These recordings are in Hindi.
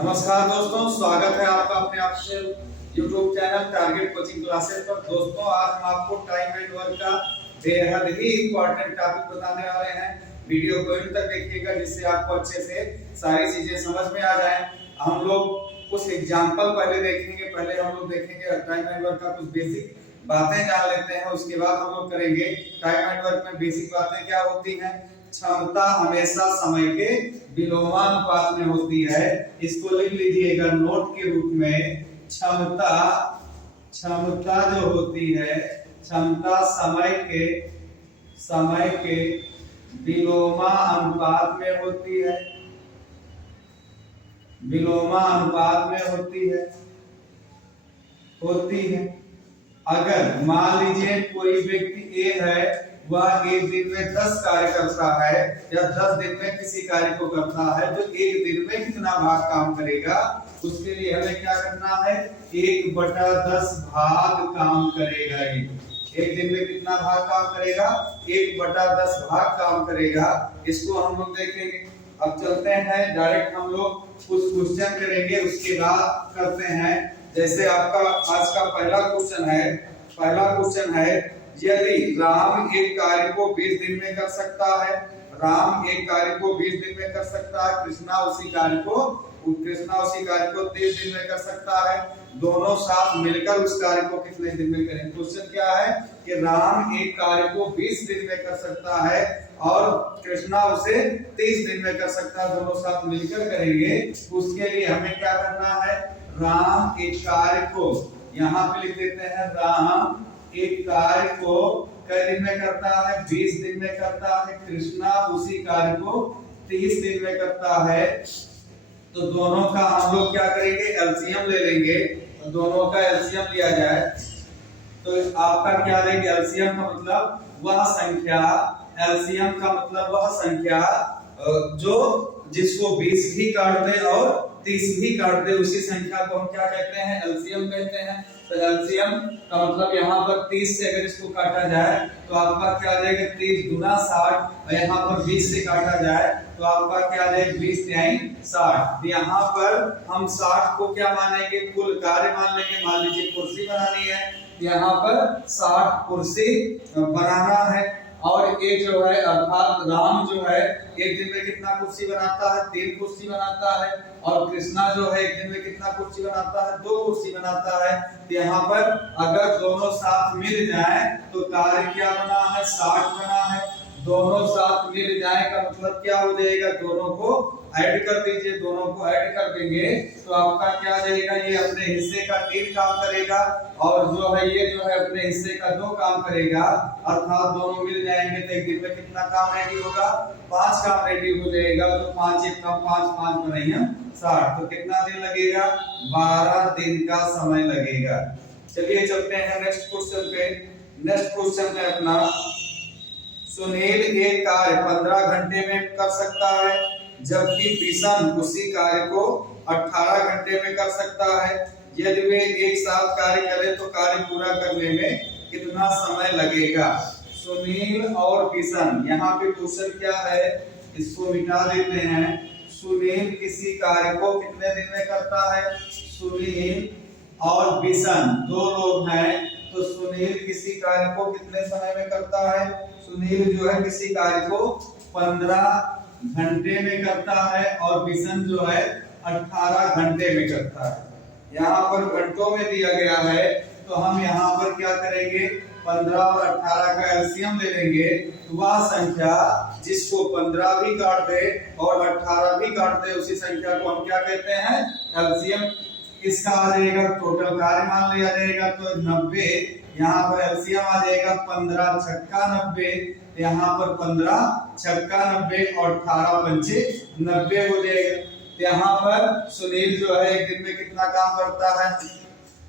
नमस्कार दोस्तों, स्वागत है आपका अपने आपसे YouTube channel target coaching classes पर। दोस्तों, आज हम आपको टाइम एंड वर्क का बेहद ही इंपॉर्टेंट टॉपिक बताने वाले हैं। वीडियो को अंत तक देखिएगा जिससे आपको अच्छे से सारी चीजें समझ में आ जाएं। हम लोग कुछ एग्जांपल पहले देखेंगे, पहले हम लोग देखेंगे टाइम एंड वर्क का कुछ बेसिक बातें जान लेते हैं, उसके बाद हम लोग करेंगे टाइम एंड वर्क में बेसिक बातें क्या होती हैं। क्षमता हमेशा समय के विलोमानुपात में होती है। इसको लिख लीजिएगा नोट के रूप में। क्षमता जो होती है, क्षमता समय के विलोमानुपात में होती है, विलोमानुपात में होती है। अगर मान लीजिए कोई व्यक्ति ए है, वह एक दिन में 10 कार्य करता है या 10 दिन में किसी कार्य को करता है, तो एक दिन में कितना भाग काम करेगा, उसके लिए हमें क्या करना है, 1/10 भाग काम करेगा। एक दिन में कितना भाग काम करेगा, 1/10 भाग काम करेगा। इसको हम लोग देखेंगे। अब चलते हैं डायरेक्ट, हम लोग कुछ क्वेश्चन करेंगे, उसके बाद करते हैं। जैसे आपका आज का पहला क्वेश्चन है, यदि राम एक कार्य को 20 दिन में कर सकता है, राम एक कार्य को 20 दिन में कर सकता है, कृष्णा उसी कार्य को 30 दिन में कर सकता है, दोनों साथ मिलकर उस कार्य को कितने दिन में करेंगे। क्वेश्चन क्या है कि राम एक कार्य को 20 दिन में कर सकता है और कृष्णा उसे 30 दिन में कर सकता है, दोनों साथ मिलकर करेंगे। उसके लिए हमें क्या करना है, राम एक कार्य को, यहाँ पे लिख देते हैं, राम एक कार्य को कई दिन में करता है, 20 दिन में करता है, कृष्णा उसी कार्य को 30 दिन में करता है। तो दोनों का हम लोग क्या करेंगे, एलसीएम ले लेंगे। तो दोनों का एलसीएम लिया जाए तो आपका क्या लेंगे, एलसीएम का मतलब वह संख्या, एलसीएम का मतलब वह संख्या जो जिसको 20 भी काट दे और 30 भी काट दे, उसी संख्या को हम क्या कहते हैं, एलसीएम कहते हैं। तो एलसीएम का मतलब यहाँ पर 30 से अगर इसको काटा जाए तो आपका क्या आ जाएगा, 30 गुना 60, और यहाँ पर 20 से काटा जाए तो आपका क्या आ जाएगा, 20 तिहाई 60। यहाँ पर हम 60 को क्या मानेंगे, कुल कार्य मान लेंगे। मान लीजिए कुर्सी बनानी है, यहाँ पर 60 कुर्सी बनाना है। और ये जो है अर्थात राम जो है एक दिन में कितना कुर्सी बनाता है, 3 कुर्सी बनाता है, और कृष्णा जो है एक दिन में कितना कुर्सी बनाता है, 2 कुर्सी बनाता है। तो यहाँ पर अगर दोनों साथ मिल जाए तो कार्य क्या बना है, 60 बना है। दोनों साथ मिल जाए का मतलब क्या हो जाएगा, दोनों को ऐड कर दीजिए। दोनों को ऐड कर देंगे तो आपका क्या जाएगा, ये अपने हिस्से का 3 काम करेगा और जो है ये जो है अपने हिस्से का 2 काम करेगा। अर्थात दोनों मिल जाएंगे तो एक दिन में कितना काम रेडी होगा, 5 काम रेडी हो जाएगा। तो 5 1 कम 5 5 बनाइए 60, तो कितना दिन लगेगा, 12 दिन का समय लगेगा। चलिए चलते हैं नेक्स्ट क्वेश्चन पे। नेक्स्ट क्वेश्चन है अपना, सुनील एक कार्य 15 घंटे में कर सकता है, जबकि बिशन उसी कार्य को 18 घंटे में कर सकता है। यदि वे एक साथ कार्य करें तो कार्य पूरा करने में कितना समय लगेगा। सुनील और बिशन, यहाँ पे क्वेश्चन क्या है, इसको मिटा देते हैं। सुनील किसी कार्य को कितने दिन में करता है, सुनील और बिशन 2 लोग हैं, तो सुनील किसी कार्य को कितने समय में करता है, सुनील जो है किसी कार्य को 15 घंटे में करता है और बिशन जो है 18 घंटे में करता है। यहाँ पर घंटों में दिया गया है, तो हम यहाँ पर क्या करेंगे, 15 और 18 का एलसीएम ले लेंगे। तो वह संख्या जिसको 15 भी काट दे और 18 भी काट दे, उसी संख्या को हम क्या कहते हैं, एलसीएम। इसका आ जाएगा, टोटल कार्य मान लिया जाएगा तो 90। यहाँ पर एलसीएम आ जाएगा 15 छक्का 90, यहाँ पर 15 छक्का 90 और 18 पंचे 90 हो जाएगा। यहाँ पर सुनील जो है एक दिन में कितना काम करता है,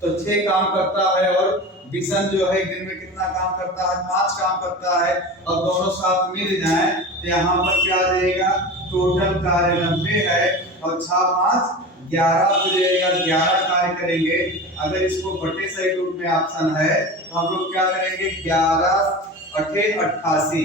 तो 6 काम करता है, और बिशन जो है एक दिन में कितना काम करता है, 5 काम करता है, और दोनों साथ मिल जाए तो यहाँ पर क्या आ जाएगा, टोटल कार्य 90 है और 6 5 11 हो जाएगा। 11 कार्य करेंगे। अगर इसको बटे सही रूप में ऑप्शन है तो हम लोग क्या करेंगे, 11 8 88,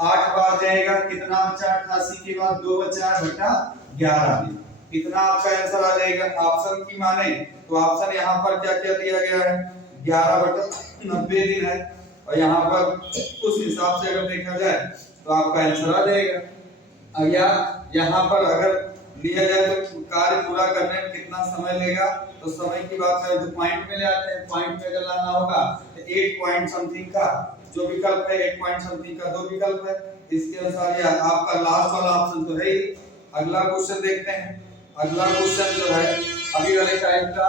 8 बार जाएगा, कितना बचा, 88 के बाद 2 बचा, बटा 11। इतना आपका आंसर आ जाएगा। ऑप्शन की माने तो ऑप्शन यहाँ पर क्या क्या दिया गया है, 11/90 दिन है, और यहाँ पर उस हिसाब से अगर देखा जाए तो आपका आंसर आ जाएगा। या यहाँ पर अगर लिया जाए तो कार्य पूरा करने में कितना समय लेगा, तो समय की बात करें तो पॉइंट में ले आते हैं। पॉइंट में अगर लाना होगा तो 8 पॉइंट समथिंग का जो विकल्प है, 8 पॉइंट समथिंग का 2 विकल्प है, इसके अनुसार ये आपका लास्ट वाला ऑप्शन तो है ही। अगला क्वेश्चन देखते हैं। अगला क्वेश्चन जो है अभी वाले टाइप का,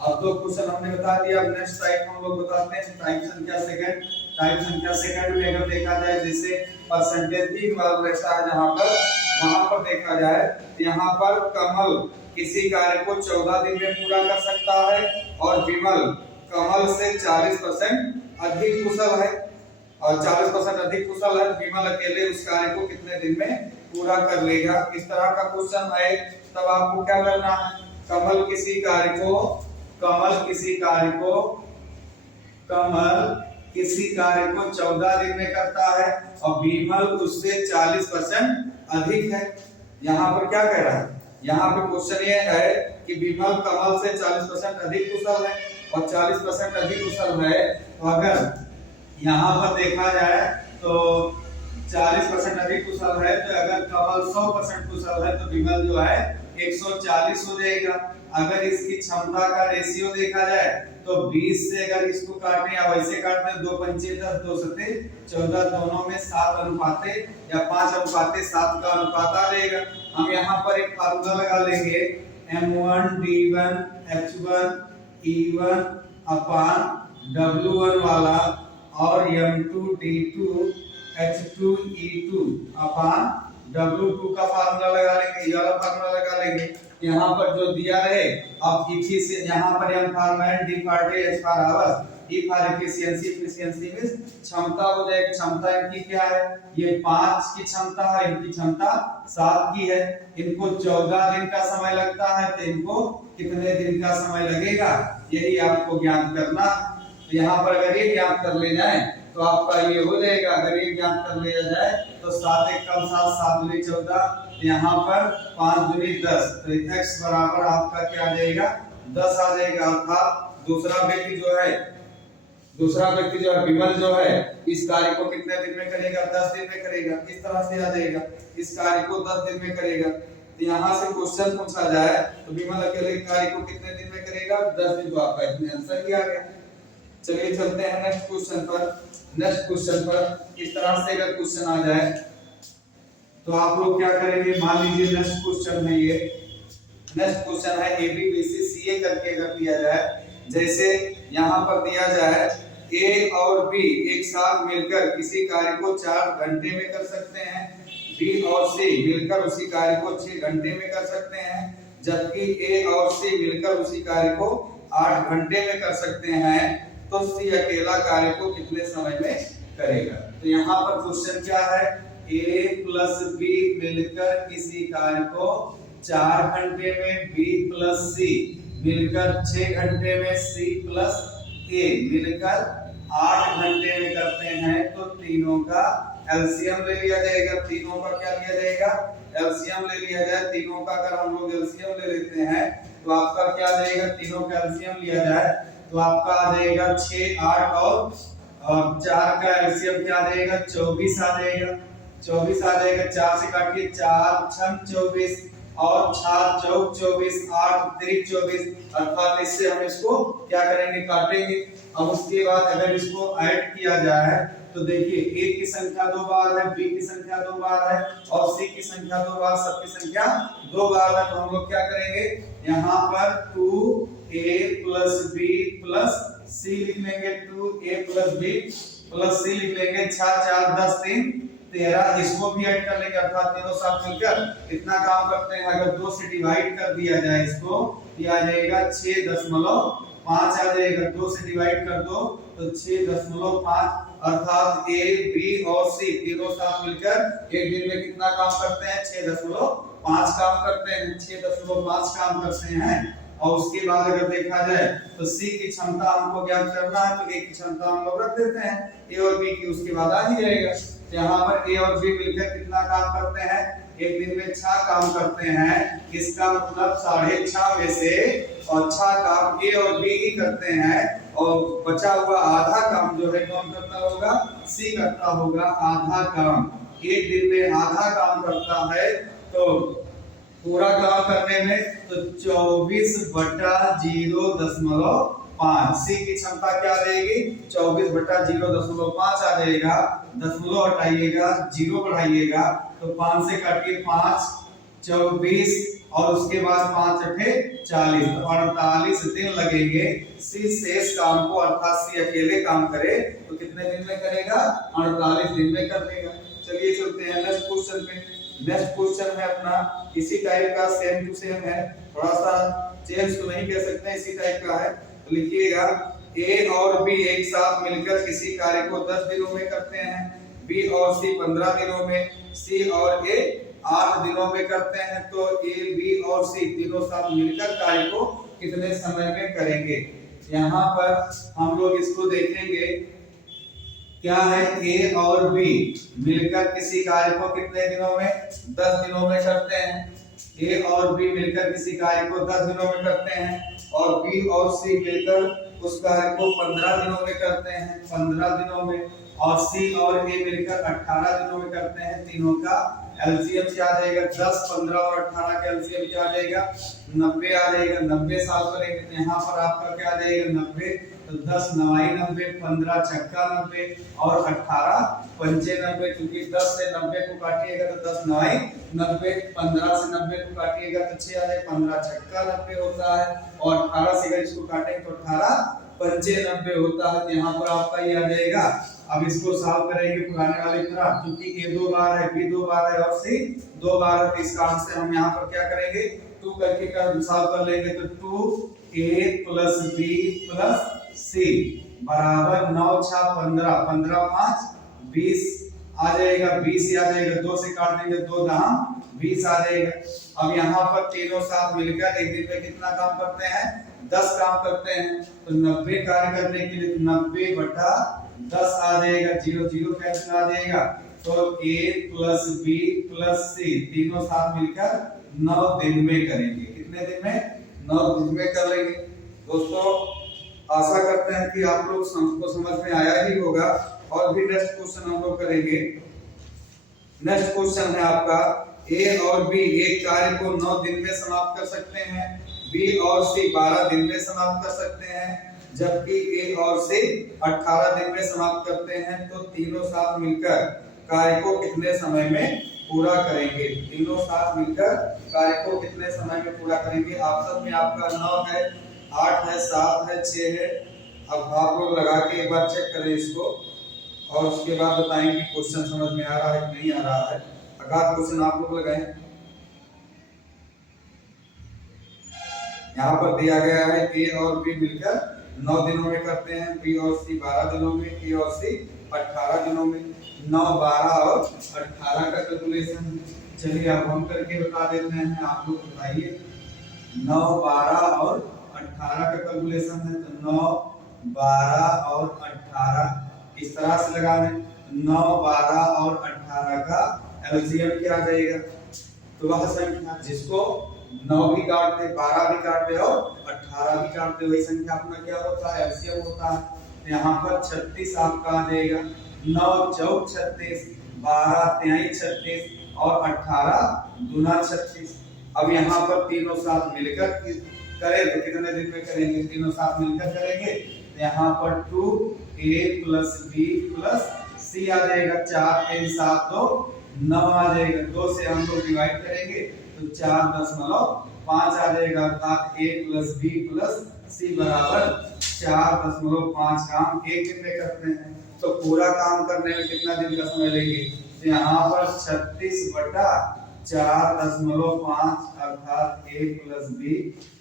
अब 2 क्वेश्चन हमने बता दिया। अब नेक्स्ट टाइप हम लोग बताते हैं टाइप संख्या सेकंड। टाइप संख्या सेकंड में अगर देखा जाए जैसे परसेंटेज भी इन्वॉल्व रहता है जहां पर, वहां पर देखा जाए तो यहाँ पर कमल किसी कार्य को 14 दिन में पूरा कर सकता है और विमल कमल से 40% अधिक कुशल है, और 40% अधिक कुशल है। विमल अकेले उस कार्य को कितने दिन में पूरा कर लेगा। इस तरह का क्वेश्चन है तब आपको क्या करना है, कमल किसी कार्य को 14 दिन में करता है और विमल उससे 40% अधिक है। यहाँ पर क्या कह रहा है, यहाँ पे क्वेश्चन ये है कि विमल कमल से 40% अधिक कुशल है और 40% अधिक कुशल है, तो अगर यहाँ पर देखा जाए तो 40% अधिक कुशल है, तो अगर कमल 100% कुशल है तो विमल जो है 140 हो जाएगा। अगर इसकी क्षमता का रेशियो देखा जाए तो 20 से अगर इसको काटें या वैसे काटते हैं 2 पंचे 10 2 सते 14, दोनों में 7 अनुपाते या 5:7 का अनुपात आ जाएगा। हम यहाँ पर एक फार्मूला लगा लेंगे, M1 D1 H1 E1 अपान W1 वाला और M2 D2 H2 E2 अपान W2 का फार्मूला लगा लेंगे, ये वाला फार्मूला लगा लेंगे। यहाँ पर जो दिया रहे अब इसी से यहाँ पर M format D for day H for hour E for efficiency, efficiency means क्षमता हो जाएगी। क्षमता इनकी क्या है, ये 5 की क्षमता है, इनकी क्षमता 7 की है। इनको 14 दिन का समय लगता है, तो इनको कितने दिन का समय लगेगा यही आपको ज्ञात करना। तो यहाँ पर अगर ये ज्ञात कर ले जाए तो आपका ये हो जाएगा। अगर ये ज्ञात कर लिया जाए तो 7 एक कम 7 7 दूनी 14, यहाँ पर 5 दूनी 10, तो x बराबर आपका क्या आ जाएगा 10 आ जाएगा। अर्थात दूसरा व्यक्ति जो है विमल जो है इस कार्य को कितने दिन में करेगा, 10 दिन में करेगा। इस तरह से आ जाएगा, इस कार्य को 10 दिन में करेगा। तो यहाँ से क्वेश्चन पूछा जाए तो विमल अकेले कार्य को कितने दिन में करेगा, 10 दिन। तो आपका इसमें आंसर ही आ गया। चलिए चलते हैं नेक्स्ट क्वेश्चन पर। इस तरह से अगर क्वेश्चन आ जाए तो आप लोग क्या करेंगे, मान लीजिए नेक्स्ट क्वेश्चन है ABBC CA करके अगर दिया जाए, जैसे यहाँ पर दिया जाए A और B एक साथ मिलकर किसी कार्य को 4 घंटे में कर सकते हैं, B और C मिलकर उसी कार्य को 6 घंटे में कर सकते हैं, जबकि A और C मिलकर उसी कार्य को 8 घंटे में कर सकते हैं, तो C अकेला कार्य को कितने समय में करेगा। तो यहाँ पर क्वेश्चन क्या है, A प्लस B मिलकर किसी कार्य को 4 घंटे में, B प्लस C मिलकर 6 घंटे में, C प्लस A मिलकर 8 घंटे में करते हैं, तो तीनों का एलसीएम ले लिया जाएगा। तीनों का क्या लिया जाएगा, एलसीएम ले लिया जाए। तीनों का अगर हम लोग एलसीएम ले लेते हैं तो आपका क्या आ जाएगा, तीनों का एलसीएम लिया जाए तो आपका आ जाएगा 6 8 और 4 का एलसीएम क्या आ जाएगा, 24 आ जाएगा। 24 आ जाएगा, 4 से काटिए 4 6 24 और 4 चौक 24, 8 3 24, अर्थात इससे हम इसको क्या करेंगे, काटेंगे। अब उसके बाद अगर इसको ऐड किया जाए तो देखिए A की संख्या 2 बार है, B की संख्या 2 बार है और C की संख्या 2 बार, सबकी संख्या 2 बार है। तो हम लोग क्या करेंगे, यहाँ पर 2A plus B plus C लिख लेंगे, 2A plus B plus C लिख लेंगे, 6 4 10 3 13, इसको भी ऐड कर लेंगे, अर्थात तीनों साथ मिलकर कितना काम करते हैं। अगर 2 से डिवाइड कर दिया जाए इसको, ये आ जाएगा 6.5 आ जाएगा। 2 से डिवाइड कर दो तो 6.5, अर्थात A B और C तीनों साथ मिलकर एक दिन में कितना काम करते हैं, 6.5 काम करते हैं, 6.5 काम करते हैं। और उसके बाद अगर देखा जाए तो C की क्षमता हमको ज्ञात करना है, तो A की क्षमता हम लोग रख देते हैं, A और B की उसके बाद आ ही जाएगा। यहाँ पर A और B मिलकर कितना काम करते हैं, एक दिन में 6 काम करते हैं, इसका मतलब 6.5 में से और 6 काम ए और बी ही करते हैं और बचा हुआ आधा काम जो है कौन करता होगा, सी करता होगा आधा काम। एक दिन में आधा काम करता है तो पूरा काम करने में तो 24/0.5 सी की क्षमता क्या आ जाएगी, 24/0.5 आ जाएगा। दशमलव हटाइएगा, जीरो बढ़ाइएगा तो 5 से काटिए 5, 24 और उसके बाद 5 अठे 40 तो 48 दिन लगेंगे सी शेष काम को, अर्थात सी अकेले काम करे तो कितने दिन में करेगा, 48 दिन में कर देगा। चलिए चलते हैं नेक्स्ट क्वेश्चन पे। नेक्स्ट क्वेश्चन है अपना इसी टाइप का, सेम टू सेम है, थोड़ा सा चेंज तो नहीं कह सकते, इसी टाइप का है। तो लिखिएगा ए और बी एक साथ मिलकर किसी कार्य को 10 दिनों में करते हैं, बी और सी 15 दिनों में, सी और ए 8 दिनों में करते हैं। तो ए बी और सी तीनों साथ मिलकर कार्य को कितने समय में करेंगे। यहाँ पर हम लोग इसको देखेंगे क्या है, ए और बी मिलकर किसी कार्य को कितने दिनों में, 10 दिनों में करते हैं। ए और बी मिलकर किसी कार्य को 10 दिनों में करते हैं और बी और सी मिलकर उस कार्य को 15 दिनों में करते हैं, 15 दिनों में, और सी और ए मिलकर 18 दिनों में करते हैं। तीनों का एलसीएम क्या आ जाएगा, 10, 15 और 18 का एलसीएम क्या आ जाएगा, 90 आ जाएगा। 90 साल करेंगे तो यहाँ पर आपका क्या आ जाएगा, 90 तो 10 9 90, 15 छक्का 90 और 18 पंचे 90। क्योंकि 10 से 90 को काटिएगा तो 10 9 90, 15 से 90 को काटिएगा तो 6 आ जाए, 15 छक्का 90 होता है और 18 से अगर इसको काटेंगे तो 18 पंचे 90 होता है। तो यहाँ पर आपका ये आ जाएगा। अब इसको सॉल्व करेंगे पुराने वाले की तरह, क्योंकि ए 2 बार है, बी 2 बार है और सी 2 बार है। इस कारण से हम यहाँ पर क्या करेंगे, 2 करके सॉल्व कर लेंगे तो 2a + b + c बराबर 9 6 15, 15 5 20 आ जाएगा, 20 आ जाएगा। 2 से काट देंगे, 2 दहाम 20 आ जाएगा। अब यहाँ पर तीनों साथ मिलकर एक दिन में कितना काम करते हैं, 10 काम करते हैं। तो 90 कार्य करने के लिए 90/10 आ जाएगा, 0 0 कैंसिल आ जाएगा। तो a + b + c तीनों साथ मिलकर 9 दिन में करेंगे। कितने दिन में, 9 दिन में कर लेंगे। दोस्तों आशा करते हैं कि आप लोग को समझ में आया ही होगा। और भी नेक्स्ट क्वेश्चन हम लोग करेंगे। नेक्स्ट क्वेश्चन है आपका, ए और बी एक कार्य को 9 दिन में समाप्त कर सकते हैं, बी और सी 12 दिन में समाप्त कर सकते हैं, जबकि ए और सी 18 दिन में समाप्त करते हैं। तो तीनों साथ मिलकर कार्य को कितने समय में पूरा करेंगे, तीनों साथ मिलकर कार्य को कितने समय में पूरा करेंगे। ऑप्शन में आपका 9 है, 8 है, 7 है, 6 है। अब आप लोग लगा के एक बार चेक करें इसको और उसके बाद बताएं कि क्वेश्चन समझ में आ रहा है कि नहीं आ रहा है। अगाध क्वेश्चन आप लोग लगाएं। यहाँ पर दिया गया है ए और बी मिलकर 9 दिनों में करते हैं, बी और सी 12 दिनों में, ए और सी 18 दिनों में। 9, 12 और 18 का कैलकुलेशन चलिए अब हम करके बता देते हैं, आप लोग बताइए। 9, 12 और 18 का कैलकुलेशन है तो 9, 12 और 18 इस तरह से लगा लें। 9, 12 और 18 का एलसीएम क्या आ जाएगा, तो वह संख्या जिसको 9 भी काट दे, 12 भी काट दे और 18 भी काट दे, वही संख्या अपना क्या होता है, एलसीएम होता है। यहाँ पर 36 आपका आ जाएगा। 9 4 36, 12 23 36 और 18 दूना 36। अब यहाँ पर तीनों साथ मिलकर करें तो कितने दिन में करेंगे, तीनों साथ मिलकर करेंगे तो यहाँ पर 2a + b + c आ जाएगा। 4 3 7 2 9 आ जाएगा। 2 से हम लोग डिवाइड करेंगे तो 4.5 आ जाएगा, अर्थात a + b + c बराबर 4.5 काम एक दिन में करते हैं। तो पूरा काम करने में कितना दिन का समय लेंगे, तो यहाँ पर 36/4.5 अर्थात a + b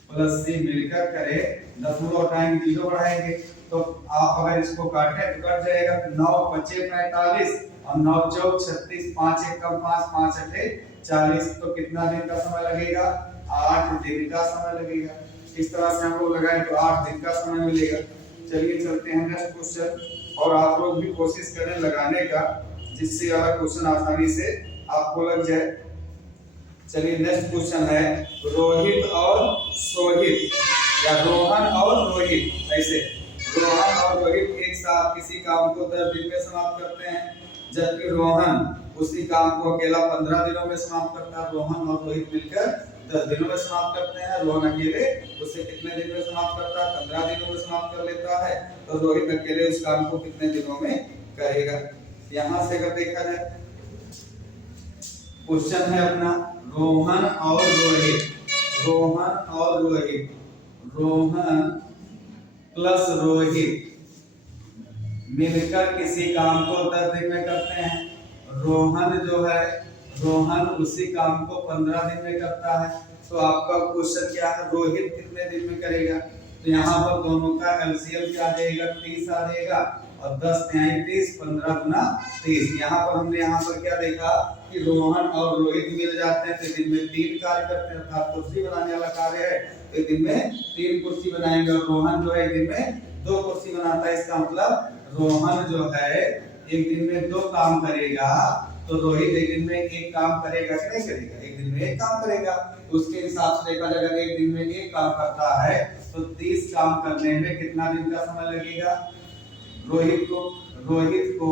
+ c मिलकर करे, दशमलव हटाएंगे, जीरो बढ़ाएंगे तो आप अगर इसको काटें तो कट जाएगा। 9 5 45 और 9 4 36, 5 1 5, 5 8 40। तो कितना दिन का समय लगेगा, 8 दिन का समय लगेगा। इस तरह से हम लोग लगाएं तो 8 दिन का समय मिलेगा। चलिए चलते हैं नेक्स्ट क्वेश्चन और आप लोग भी कोशिश करें लगाने का, जिससे अगला क्वेश्चन आसानी से आपको लग जाए। चलिए नेक्स्ट क्वेश्चन है रोहित और सोहित या रोहन और रोहित। ऐसे रोहन और रोहित एक साथ किसी काम को 10 दिन में समाप्त करते हैं, जबकि रोहन उसी काम को अकेला 15 दिनों में समाप्त करता है। रोहन और रोहित मिलकर 10 दिनों में समाप्त करते हैं। रोहन अकेले उसे कितने दिन में समाप्त करता है? 15 दिनों में समाप्त कर लेता है। तो रोहित अकेले उस काम को कितने दिनों में करेगा? यहां से अगर देखा जाए क्वेश्चन है अपना रोहन और रोहित, रोहन और रोहित, रोहन प्लस रोहित मिलकर किसी काम को 10 दिन में करते हैं। रोहन जो है, रोहन उसी काम को 15 दिन में करता है। तो आपका क्वेश्चन क्या है? रोहित कितने दिन में करेगा? तो यहाँ पर दोनों का एलसीएम क्या आ जाएगा? 30 आ जाएगा और 10 तिहाई 30, 15 गुना 30। यहाँ पर हमने यहाँ पर क्या देखा कि रोहन और रोहित मिल जाते हैं तो दिन में 3 कार्य करते हैं, अर्थात कुर्सी बनाने वाला कार्य है तो दिन में 3 कुर्सी बनाएंगे। और रोहन जो है दिन में 2 कुर्सी बनाता है। इसका मतलब रोहन जो है एक दिन में 2 काम करेगा, तो रोहित एक दिन में 1 काम करेगा कि नहीं करेगा? एक दिन में 1 काम करेगा। उसके हिसाब से देखा जाए अगर एक दिन में 1 काम करता है तो 30 काम करने में कितना दिन का समय लगेगा? रोहित को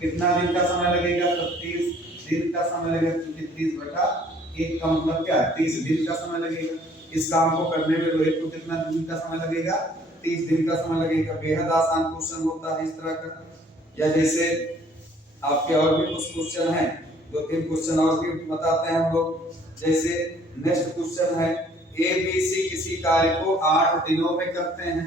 कितना दिन का समय लगेगा? तो 30 दिन का समय लगेगा, क्योंकि 30/1 का मतलब क्या है? 30 दिन का समय लगेगा। इस काम को करने में रोहित को कितना दिन का समय लगेगा? 30 दिन का समय लगेगा। बेहद आसान क्वेश्चन होता है इस तरह का। या जैसे आपके और भी कुछ क्वेश्चन हैं, 2-3 क्वेश्चन और भी बताते हैं हम लोग। जैसे नेक्स्ट क्वेश्चन है एबीसी किसी कार्य को 8 दिनों में करते हैं।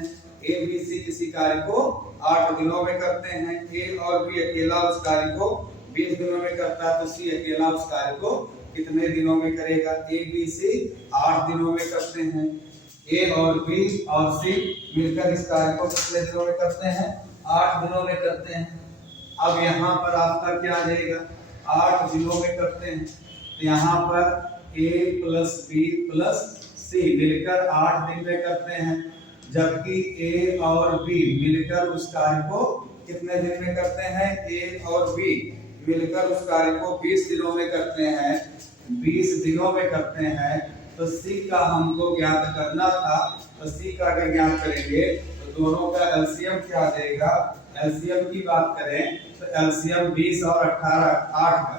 एबीसी किसी कार्य को 8 दिनों में करते हैं। ए और बी अकेला उस कार्य को 20 दिनों में करता है, तो सी अकेला उस कार्य को कितने दिनों में करेगा? ए बी सी 8 दिनों में करते हैं। ए और बी और सी मिलकर इस कार्य को कितने दिनों में करते हैं? 8 दिनों में करते हैं। अब यहाँ पर आपका क्या आ जाएगा? 8 दिनों में करते हैं, तो यहाँ पर ए प्लस बी प्लस सी मिलकर 8 दिन में करते हैं, जबकि ए और बी मिलकर उस कार्य को कितने दिन में करते हैं? ए और बी मिलकर उस कार्य को 20 दिनों में करते हैं। 20 दिनों में करते हैं, तो सी का हमको ज्ञात करना था। तो सी का अगर ज्ञात करेंगे तो दोनों का एलसीएम क्या आ जाएगा? एलसीएम की बात करें तो एलसीएम 20 और 18 8 का।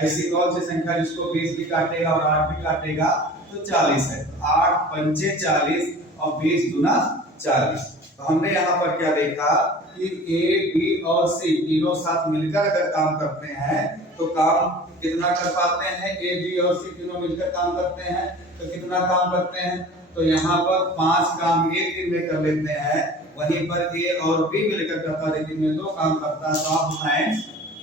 ऐसी कौन सी संख्या जिसको 20 भी काटेगा और 8 भी काटेगा? तो 40 है। 8 पंचे 40 और 20 गुना 40। तो हमने यहाँ पर क्या देखा कि ए बी और सी तीनों साथ मिलकर अगर काम करते हैं तो काम कितना कर पाते हैं? ए बी और सी तीनों मिलकर काम करते हैं तो कितना काम करते हैं? तो यहाँ पर 5 काम एक दिन में कर लेते हैं। वहीं पर ए और बी मिलकर करता है, एक दिन में 2 काम करता है। तो आप बताएं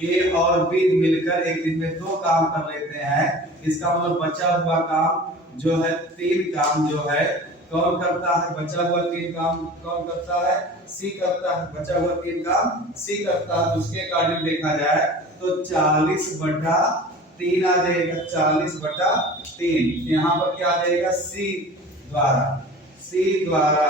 ए और बी मिलकर एक दिन में 2 काम कर लेते हैं, इसका मतलब बचा हुआ काम जो है 3 काम जो है कौन करता है? बचा हुआ 3 काम कौन करता है? सी करता है। बचा हुआ 3 काम सी करता है। उसके अकॉर्डिंग देखा जाए तो 40/3 आ जाएगा। 40/3 यहाँ पर क्या आ जाएगा? सी द्वारा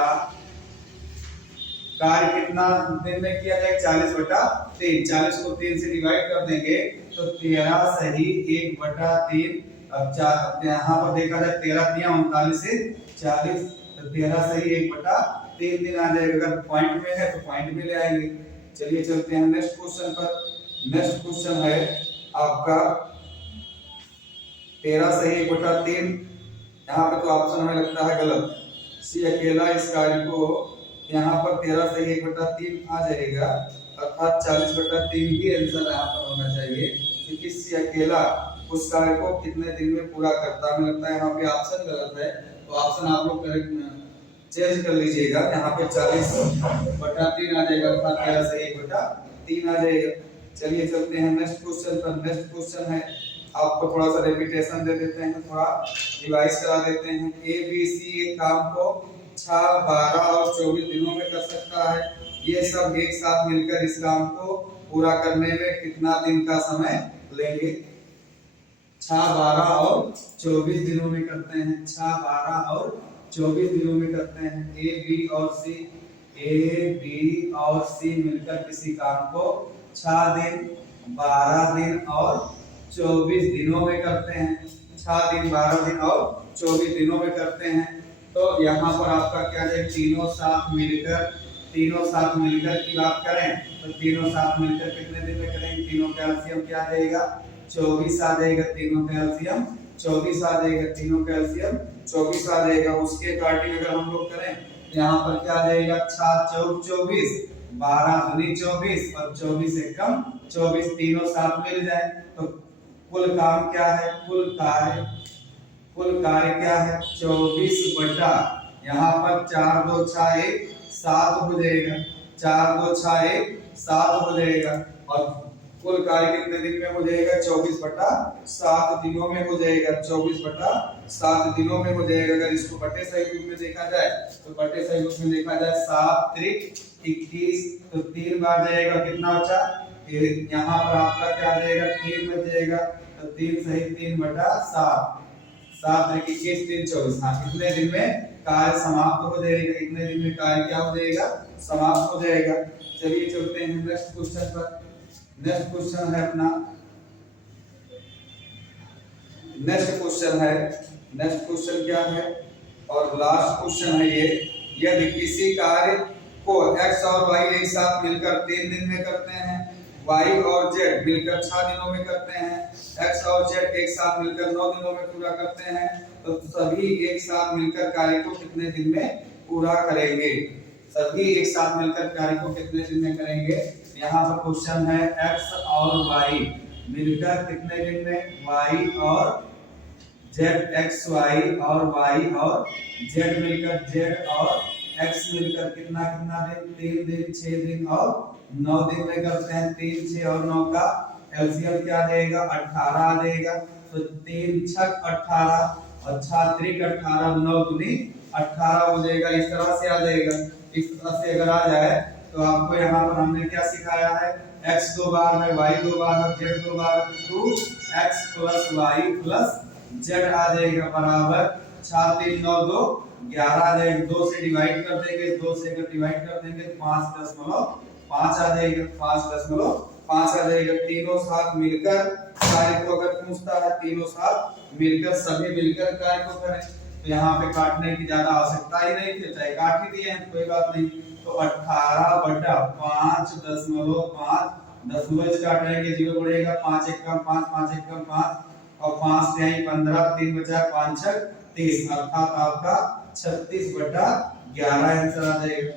कार्य कितना दिन में किया जाएगा? 40/3। 40 को 3 से डिवाइड कर देंगे तो 13 सही 1/3। अब 4 यहाँ पर देखा जाए 13 दिया 39 से 40, तो 13 सही 1/3 दिन आ जाएगा। अगर पॉइंट में है तो पॉइंट में ले आएंगे। चलिए चलते हैं नेक्स्ट क्वेश्चन पर। नेक्स्ट क्वेश्चन है आपका 13 सही 1/3। यहाँ पे तो ऑप्शन हमें लगता है गलत। सी अकेला इस कार्य को, यहाँ पर 13 सही 1/3 आ जाएगा, अर्थात 40/3 ही आंसर यहाँ पर होना चाहिए, क्योंकि सी अकेला उस कार्य को कितने दिन में पूरा करता है। हमें लगता है यहाँ पे ऑप्शन गलत है, तो ऑप्शन आप लोग चेंज कर लीजिएगा। यहाँ पे 40/3 आ जाएगा, अर्थात 13 सही 1/3 आ जाएगा। चलिए चलते हैं नेक्स्ट क्वेश्चन पर। नेक्स्ट क्वेश्चन है आपको थोड़ा सा रिपीटेशन दे देते हैं, थोड़ा रिवाइज करा देते हैं। ए बी सी एक काम को 6, 12 और 24 दिनों में कर सकता है। ये सब एक साथ मिलकर इस काम को पूरा करने में कितना दिन का समय लेंगे? 6, 12 और 24 दिनों में करते हैं। 6, 12 और 24 दिनों में करते हैं। ए बी और सी मिलकर किसी काम को 6 दिन, 12 दिन और 24 दिनों में करते हैं। 6 दिन 12 दिन और 24 दिनों में करते हैं। तो यहाँ पर आपका क्या है, तीनों साथ मिलकर की बात करें तो तीनों साथ मिलकर कितने दिन में करेंगे? तीनों का एलसीएम क्या आ जाएगा? 24 आ जाएगा। तीनों का एलसीएम 24 आ जाएगा। तीनों का एलसीएम 24 आ जाएगा। उसके अकॉर्डिंग अगर हम लोग करें तो यहाँ पर क्या आ जाएगा? 6 चौक 24, 12 दूनी 24 और 24 एकम 24, तीनों साथ मिल जाए तो कुल काम क्या है? कुल कार्य क्या है? 24 बटा यहाँ पर 4 2 6 1 7 हो जाएगा। 4 2 6 1 7 हो जाएगा। और कुल कार्य कितने दिन में हो जाएगा? 24 बटा 7 दिनों में हो जाएगा। 24 बटा 7 दिनों में हो जाएगा। अगर इसको बटे सही रूप में देखा जाए तो बटे सही रूप में देखा जाए 7 त्रिक 21 तो 3 बार जाएगा। कितना बचा? यहाँ पर आपका क्या आ जाएगा? 3 बच जाएगा। तो 3 सही 3 बटा 7, 7 त्रिक 21 3 24। हाँ, कितने दिन में कार्य समाप्त हो जाएगा? कितने दिन में कार्य क्या हो जाएगा? समाप्त हो जाएगा। चलिए चलते हैं नेक्स्ट क्वेश्चन पर। नेक्स्ट क्वेश्चन है अपना, नेक्स्ट क्वेश्चन क्या है और लास्ट क्वेश्चन है ये। यदि किसी कार्य को x और y एक साथ मिलकर 3 दिन में करते हैं, y और z मिलकर 6 दिनों में करते हैं, x और z एक साथ मिलकर 9 दिनों में पूरा करते हैं, तो सभी एक साथ मिलकर कार्य को कितने दिन में पूरा करेंगे? सभी एक साथ मिलकर कार्य को कितने दिन में करेंगे? यहाँ पर क्वेश्चन है x और y मिलकर कितने दिन में? y और z, x y और y और z मिलकर z और x मिलकर कितना कितना दिन? 3 दिन 6 दिन और 9 दिन में करते हैं। 3 6 और 9 का एलसीएम क्या आ जाएगा? 18 आ जाएगा। तो 3 छक 18 और 6 त्रिक 18, 9 दूनी 18 हो जाएगा। इस तरह से आ जाएगा। इस तरह से अगर आ जाए तो आपको यहाँ पर हमने क्या सिखाया है? x 2 बार है, y 2 बार है, z 2 बार है, 2x + y + z आ जाएगा बराबर 6 3 9 2 11 आ जाएगा। 2 से डिवाइड कर देंगे, 2 से अगर डिवाइड कर देंगे 5.5 आ जाएगा। 5.5 आ जाएगा। तीनों साथ मिलकर कार्य को अगर पूछता है, तीनों साथ मिलकर सभी मिलकर कार्य को करें तो यहाँ पे काटने की ज्यादा आवश्यकता ही नहीं थी, चाहे काट ही दिए हैं कोई बात नहीं। तो 18 बटा 5.5 दशमलव काटेंगे, 0 बढ़ेगा, 5 1 कम 5, 5 1 कम 5 और 5 से आई 15, 3 बचा 5 6 30, अर्थात आपका 36 बटा 11 आंसर आ जाएगा।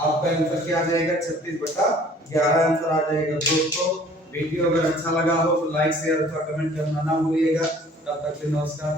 आपका आंसर क्या आ जाएगा? 36 बटा 11 आंसर आ जाएगा। दोस्तों वीडियो अगर अच्छा लगा हो तो लाइक शेयर अथवा कमेंट करना ना भूलिएगा। तब तक के लिए नमस्कार।